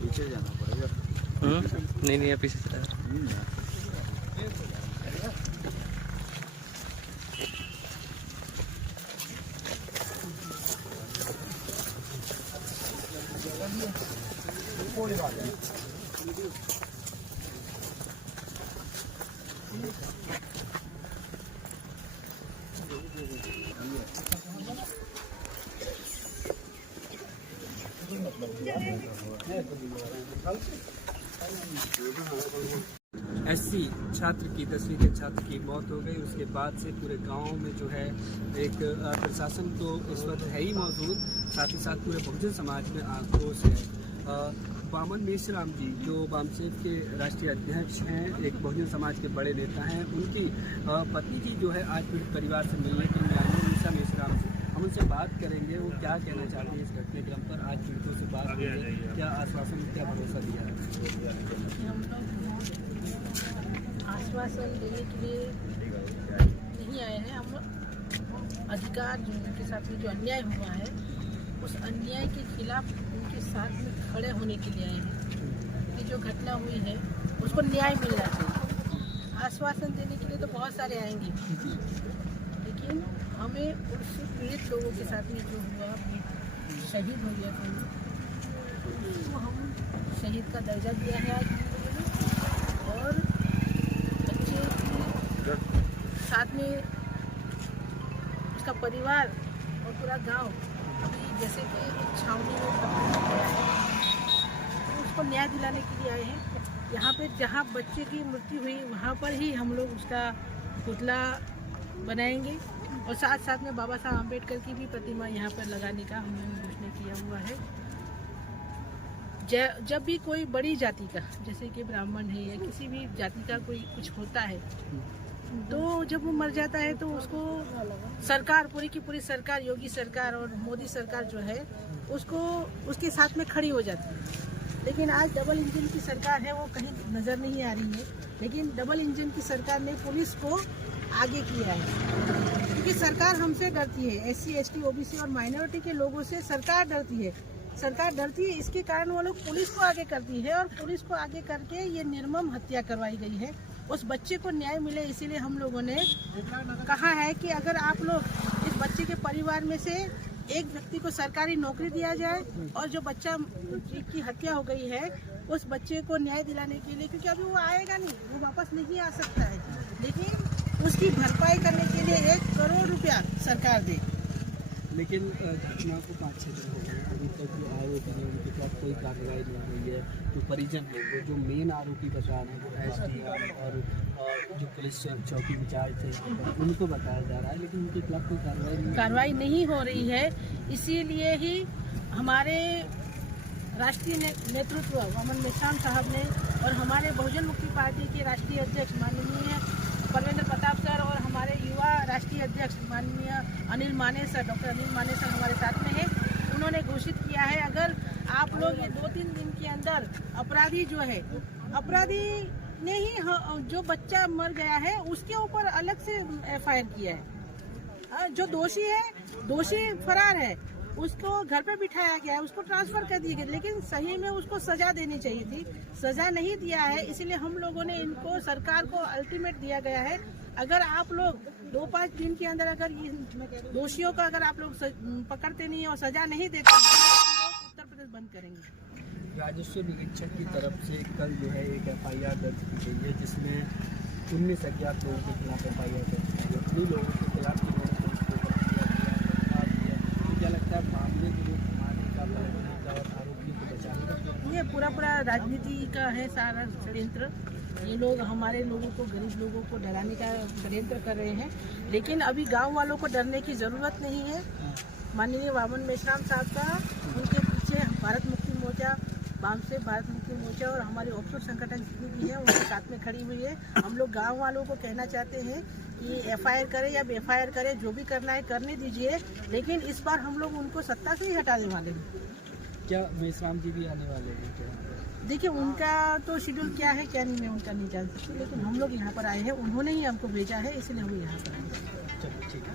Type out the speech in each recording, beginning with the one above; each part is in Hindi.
पीछे जाना पड़ेगा। नहीं पीछे चला कोई बात नहीं। एससी छात्र की 10वीं के छात्र की मौत हो गई। उसके बाद से पूरे गांव में जो है एक प्रशासन तो इस वक्त है ही मौजूद, साथ ही साथ पूरे बहुजन समाज में आक्रोश है। वामन मेश्राम जी जो वामसेफ के राष्ट्रीय अध्यक्ष हैं, एक बहुजन समाज के बड़े नेता हैं, उनकी पत्नी की जो है आज पीड़ित परिवार से मिलने के लिए आई है मेश्राम जी। हम उनसे बात करेंगे वो क्या कहना चाहते हैं इस घटनाक्रम पर। आज पीड़ितों से बात करेंगे, क्या आश्वासन, क्या भरोसा दिया है। हम लोग आश्वासन देने के लिए नहीं आए हैं। हम अधिकार जो उनके साथ में जो अन्याय हुआ है उस अन्याय के खिलाफ उनके साथ में खड़े होने के लिए आए हैं कि जो घटना हुई है उसको न्याय मिलना चाहिए। आश्वासन देने के लिए तो बहुत सारे आएंगे, लेकिन हमें उस पीड़ित लोगों के साथ में जो हुआ, शहीद हो गया तो हम शहीद का दर्जा दिया है आज, और बच्चे के साथ में उसका परिवार और पूरा गांव अभी जैसे कि एक छावनी में गया है, तो उसको न्याय दिलाने के लिए आए हैं। यहाँ पे जहाँ बच्चे की मृत्यु हुई वहाँ पर ही हम लोग उसका पुतला बनाएंगे, और साथ साथ में बाबा साहब अम्बेडकर की भी प्रतिमा यहाँ पर लगाने का हमने घोषणा किया हुआ है। जब भी कोई बड़ी जाति का, जैसे कि ब्राह्मण है या किसी भी जाति का कोई कुछ होता है, तो जब वो मर जाता है तो उसको सरकार, पूरी की पूरी सरकार, योगी सरकार और मोदी सरकार जो है उसको उसके साथ में खड़ी हो जाती है। लेकिन आज डबल इंजन की सरकार है, वो कहीं नज़र नहीं आ रही है। लेकिन डबल इंजन की सरकार ने पुलिस को आगे किया है, क्योंकि सरकार हमसे डरती है। SC ST OBC और माइनॉरिटी के लोगों से सरकार डरती है। सरकार डरती है, इसके कारण वो लोग पुलिस को आगे करती है, और पुलिस को आगे करके ये निर्मम हत्या करवाई गई है। उस बच्चे को न्याय मिले, इसीलिए हम लोगों ने कहा है कि अगर आप लोग इस बच्चे के परिवार में से एक व्यक्ति को सरकारी नौकरी दिया जाए, और जो बच्चा की हत्या हो गई है उस बच्चे को न्याय दिलाने के लिए, क्योंकि अभी वो आएगा नहीं, वो वापस नहीं आ सकता है, लेकिन उसकी भरपाई करने के लिए 1 करोड़ रुपया सरकार दे। लेकिन घटना को 5-6 दिन हो गए, अभी तक जो आरोपी है उनके खिलाफ कोई कार्रवाई नहीं हुई है। जो परिजन है, वो जो मेन आरोपी बचा रहे हैं, वो SDM और जो पुलिस चौकी इंचार्ज थे उनको बताया जा रहा है, लेकिन उनके खिलाफ कोई कार्रवाई नहीं हो रही है। इसीलिए ही हमारे राष्ट्रीय नेतृत्व वामन मेश्राम साहब ने और हमारे बहुजन मुक्ति पार्टी के राष्ट्रीय अध्यक्ष माननीय परवेंद्र प्रताप सर और हमारे युवा राष्ट्रीय अध्यक्ष माननीय अनिल माने सर, डॉक्टर अनिल माने सर हमारे साथ में है। उन्होंने घोषित किया है, अगर आप लोग ये 2-3 दिन के अंदर अपराधी जो है, अपराधी ने ही जो बच्चा मर गया है उसके ऊपर अलग से FIR किया है। जो दोषी है, दोषी फरार है, उसको घर पे बिठाया गया है, उसको ट्रांसफर कर दिया गया, लेकिन सही में उसको सजा देनी चाहिए थी, सजा नहीं दिया है। इसलिए हम लोगों ने इनको, सरकार को अल्टीमेट दिया गया है, अगर आप लोग 2-5 दिन के अंदर अगर ये दोषियों का अगर आप लोग पकड़ते नहीं और सजा नहीं देते तो उत्तर प्रदेश बंद करेंगे। राजस्व निरीक्षक की तरफ से कल जो है एक FIR दर्ज की गई है, जिसमें 19 अज्ञात लोगों के खिलाफ FIR दर्ज की गई। उन्हीं लोगों के खिलाफ क्या लगता है मामले को थमाने का, पलटने का और आरोपियों को बचाने का? ये पूरा राजनीति का है सारा षड्यंत्र। ये लोग हमारे लोगों को, गरीब लोगों को डराने का षड्यंत्र कर रहे हैं, लेकिन अभी गांव वालों को डरने की ज़रूरत नहीं है। माननीय वामन मेश्राम साहब का, उनके पीछे भारत मुक्ति मोर्चा, वामसेफ भारत मुक्ति मोर्चा और हमारे ऑफशोर संगठन जितनी भी है उनके साथ में खड़ी हुई है। हम लोग गांव वालों को कहना चाहते हैं कि FIR करे या BFIR करे, जो भी करना है करने दीजिए, लेकिन इस बार हम लोग उनको सत्ता से ही हटाने वाले हैं। क्या मेश्राम जी भी आने वाले हैं क्या? देखिए, उनका तो शेड्यूल क्या है क्या नहीं, मैं उनका नहीं जान सकती, लेकिन हम लोग यहाँ पर आए हैं, उन्होंने ही हमको भेजा है, इसलिए हम यहाँ पर आए हैं। चलो ठीक है,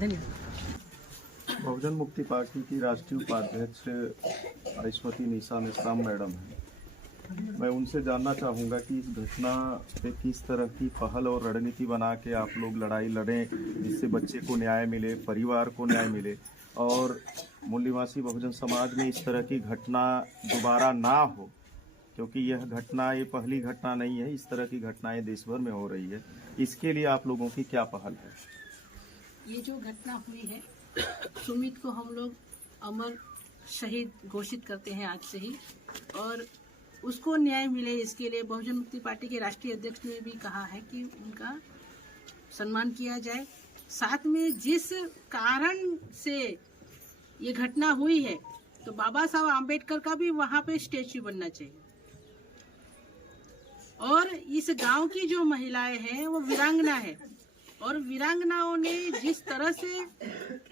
धन्यवाद। बहुजन मुक्ति पार्टी की राष्ट्रीय उपाध्यक्ष आयुष्मती निशा मेश्राम मैडम हैं। मैं उनसे जानना चाहूँगा कि इस घटना पे किस तरह की पहल और रणनीति बना के आप लोग लड़ाई लड़ें जिससे बच्चे को न्याय मिले, परिवार को न्याय मिले और मूल निवासी बहुजन समाज में इस तरह की घटना दोबारा ना हो, क्योंकि यह घटना ये पहली घटना नहीं है, इस तरह की घटनाएं देश भर में हो रही है। इसके लिए आप लोगों की क्या पहल है? ये जो घटना हुई है, सुमित को हम लोग अमर शहीद घोषित करते हैं आज से ही, और उसको न्याय मिले इसके लिए बहुजन मुक्ति पार्टी के राष्ट्रीय अध्यक्ष ने भी कहा है कि उनका सम्मान किया जाए। साथ में जिस कारण से ये घटना हुई है, तो बाबा साहब आम्बेडकर का भी वहाँ पे स्टेच्यू बनना चाहिए। और इस गांव की जो महिलाएं हैं वो वीरांगना है, और वीरांगनाओं ने जिस तरह से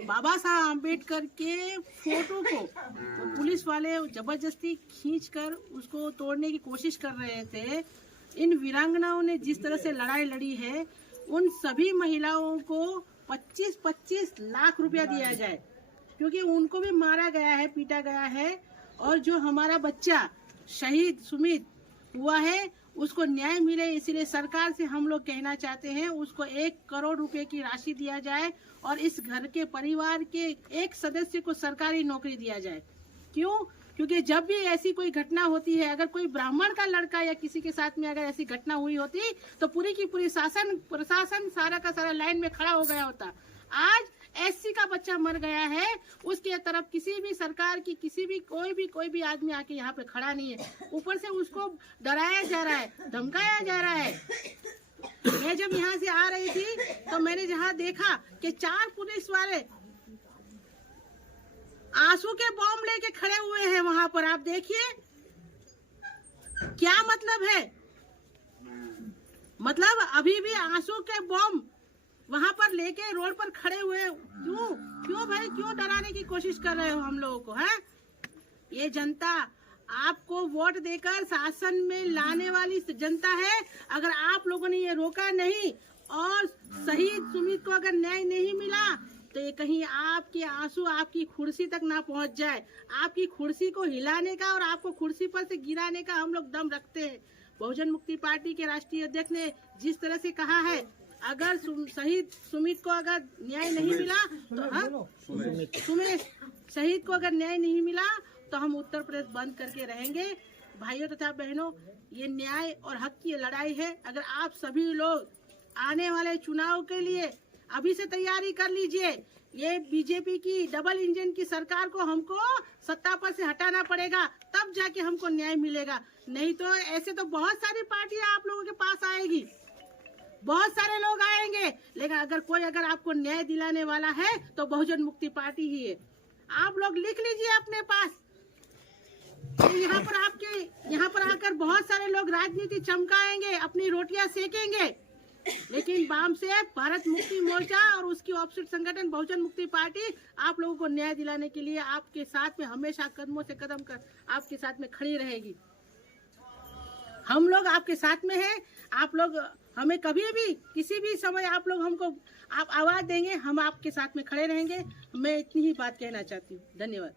बाबा साहब आम्बेडकर के फोटो को वो पुलिस वाले जबरदस्ती खींचकर उसको तोड़ने की कोशिश कर रहे थे, इन वीरांगनाओं ने जिस तरह से लड़ाई लड़ी है, उन सभी महिलाओं को 25-25 लाख रुपया दिया जाए, क्योंकि उनको भी मारा गया है, पीटा गया है। और जो हमारा बच्चा शहीद सुमित हुआ है उसको न्याय मिले, इसीलिए सरकार से हम लोग कहना चाहते हैं उसको 1 करोड़ रुपए की राशि दिया जाए और इस घर के परिवार के एक सदस्य को सरकारी नौकरी दिया जाए। क्यों? क्योंकि जब भी ऐसी कोई घटना होती है, अगर कोई ब्राह्मण का लड़का या किसी के साथ में अगर ऐसी घटना हुई होती तो पूरी की पूरी प्रशासन सारा का सारा लाइन में खड़ा हो गया होता। आज एससी का बच्चा मर गया है, उसके तरफ किसी भी सरकार की कोई भी आदमी आके यहाँ पे खड़ा नहीं है। ऊपर से उसको डराया जा रहा है, धमकाया जा रहा है। मैं जब यहाँ से आ रही थी तो मैंने जहाँ देखा कि 4 पुलिस वाले आंसू के बॉम्ब लेके खड़े हुए हैं वहां पर। आप देखिए क्या मतलब है, मतलब अभी भी आंसू के बॉम्ब वहां पर लेके रोड पर खड़े हुए। क्यों भाई, क्यों डराने की कोशिश कर रहे हो हम लोगों को? है ये जनता आपको वोट देकर शासन में लाने वाली जनता है। अगर आप लोगों ने ये रोका नहीं और शहीद सुमित को अगर न्याय नहीं मिला तो ये कहीं आपके आंसू आपकी कुर्सी तक ना पहुंच जाए। आपकी कुर्सी को हिलाने का और आपको कुर्सी पर से गिराने का हम लोग दम रखते हैं। बहुजन मुक्ति पार्टी के राष्ट्रीय अध्यक्ष ने जिस तरह से कहा है, अगर शहीद सुमित को अगर न्याय नहीं मिला तो सुमित शहीद को अगर न्याय नहीं मिला तो हम उत्तर प्रदेश बंद करके रहेंगे। भाइयों तथा बहनों, ये न्याय और हक की लड़ाई है। अगर आप सभी लोग आने वाले चुनाव के लिए अभी से तैयारी कर लीजिए। ये बीजेपी की डबल इंजन की सरकार को हमको सत्ता पर से हटाना पड़ेगा, तब जाके हमको न्याय मिलेगा। नहीं तो ऐसे तो बहुत सारी पार्टियां आप लोगों के पास आएगी, बहुत सारे लोग आएंगे, लेकिन अगर आपको न्याय दिलाने वाला है तो बहुजन मुक्ति पार्टी ही है। आप लोग लिख लीजिए अपने पास। यहाँ पर आकर बहुत सारे लोग राजनीति चमकाएंगे, अपनी रोटियां सेकेंगे, लेकिन वाम से भारत मुक्ति मोर्चा और उसकी ऑपोजिट संगठन बहुजन मुक्ति पार्टी आप लोगों को न्याय दिलाने के लिए आपके साथ में हमेशा कदमों से कदम कर आपके साथ में खड़ी रहेगी। हम लोग आपके साथ में हैं। आप लोग हमें कभी भी किसी भी समय आप लोग हमको आप आवाज देंगे, हम आपके साथ में खड़े रहेंगे। मैं इतनी ही बात कहना चाहती हूँ। धन्यवाद।